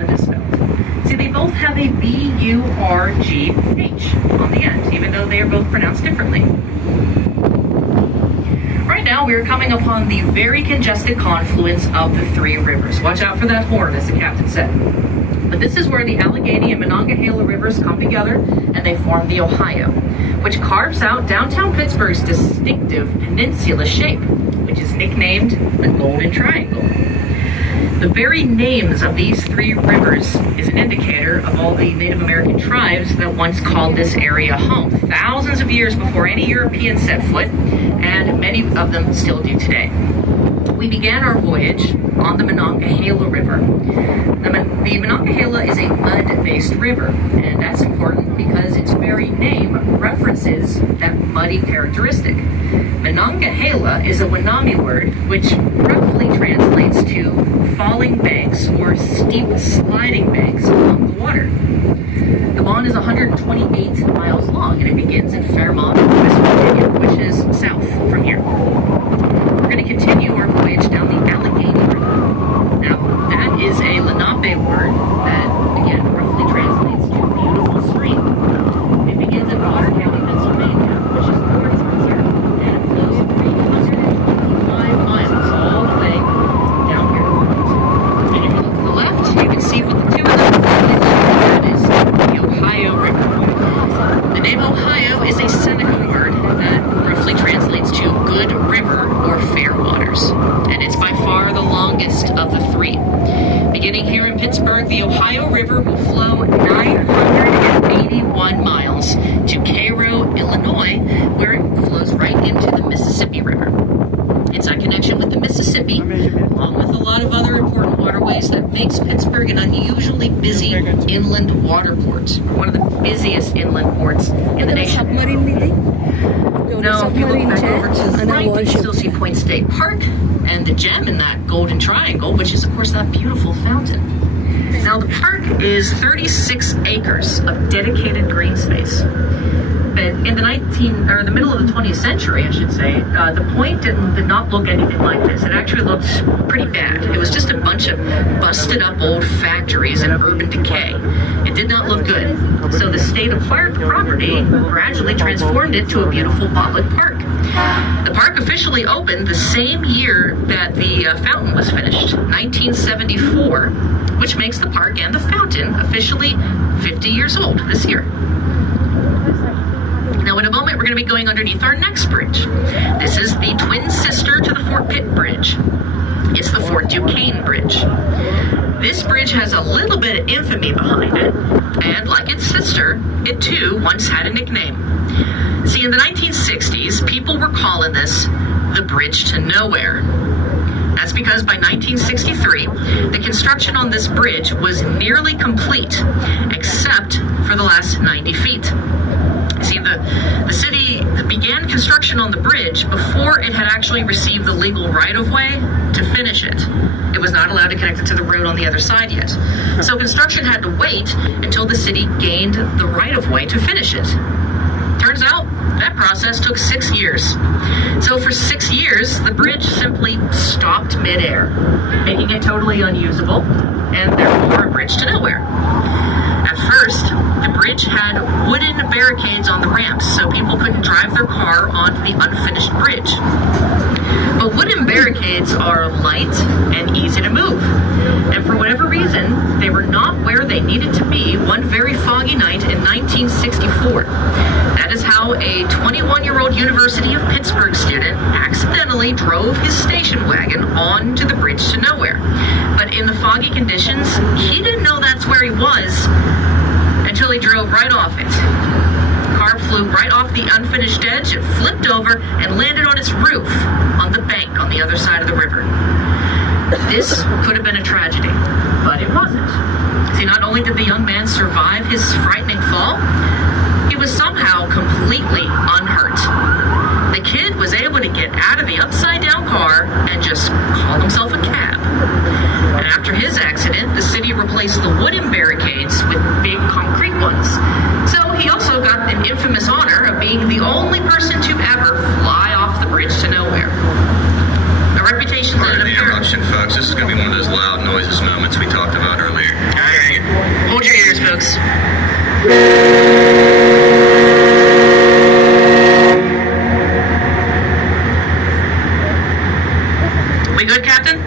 Portland is spelled. See, they both have a B-U-R-G-H on the end, even though they are both pronounced differently. Right now, we are coming upon the very congested confluence of the three rivers. Watch out for that horn, as the captain said. But this is where the Allegheny and Monongahela rivers come together and they form the Ohio, which carves out downtown Pittsburgh's distinctive peninsula shape, which is nicknamed the Golden Triangle. The very names of these three rivers is an indicator of all the Native American tribes that once called this area home, thousands of years before any Europeans set foot, and many of them still do today. We began our voyage on the Monongahela River. The Monongahela is a mud-based river, and that's important because its very name references that muddy characteristic. Monongahela is a Wenami word, which roughly translates to falling banks or steep sliding banks along the water. The Mon is 128 miles long, and it begins in Fairmont, West Virginia, which is south from here. We're going to continue our voyage down the Allegheny River. Now, that is a Lenape word that, again, roughly translates to beautiful stream. It begins in Otter County, Pennsylvania, which is north from here, and it flows 325 miles all the way down here. And if you look to the left, you can see what the two of them that is the Ohio River. The name Ohio is a Seneca word that roughly translates to good river or fair waters, and it's by far the longest of the three. Beginning here in Pittsburgh, the Ohio River will flow 981 miles to Cairo, Illinois, where it flows right into the Mississippi River. It's a connection with the Mississippi, along with a lot of other important waterways, that makes Pittsburgh an unusually busy inland water port, one of the busiest inland ports in the nation. Now, if you look back over to the right, you can still see Point State Park and the gem in that Golden Triangle, which is, of course, that beautiful fountain. Now, the park is 36 acres of dedicated green space. But in the middle of the 20th century, I should say, the point did not look anything like this. It actually looked pretty bad. It was just a bunch of busted up old factories in urban decay. It did not look good. So the state acquired the property, gradually transformed it to a beautiful public park. The park officially opened the same year that the fountain was finished, 1974, which makes the park and the fountain officially 50 years old this year. Now, in a moment, we're going to be going underneath our next bridge. This is the twin sister to the Fort Pitt Bridge. It's the Fort Duquesne Bridge. This bridge has a little bit of infamy behind it, and like its sister, it too once had a nickname. See, in the 1960s, people were calling this the Bridge to Nowhere. That's because by 1963, the construction on this bridge was nearly complete, except for the last 90 feet. See, the city began construction on the bridge before it had actually received the legal right-of-way to finish it. It was not allowed to connect it to the road on the other side yet. So construction had to wait until the city gained the right-of-way to finish it. Turns out, that process took 6 years. So for 6 years, the bridge simply stopped midair, making it totally unusable, and therefore a bridge to nowhere. At first, the bridge had wooden barricades on the ramps so people couldn't drive their car onto the unfinished bridge. But wooden barricades are light and easy to move. And for whatever reason, they were not where they needed to be one very foggy night in 1964. That is how a 21-year-old University of Pittsburgh student accidentally drove his station wagon onto the bridge to nowhere. But in the foggy conditions, he didn't know that's where he was until he drove right off it. The car flew right off the unfinished edge, it flipped over, and landed on its roof on the bank on the other side of the river. This could have been a tragedy, but it wasn't. See, not only did the young man survive his frightening fall, he was somehow completely unhurt. The kid was able to get out of the upside-down car and just call himself a cab. And after his accident, the city replaced the wooden barricades with big concrete ones. So he also got an infamous honor of being the only person to ever fly off the bridge to nowhere. The reputation Pardon the interruption, folks. This is going to be one of those loud noises moments we talked about earlier. We good, Captain?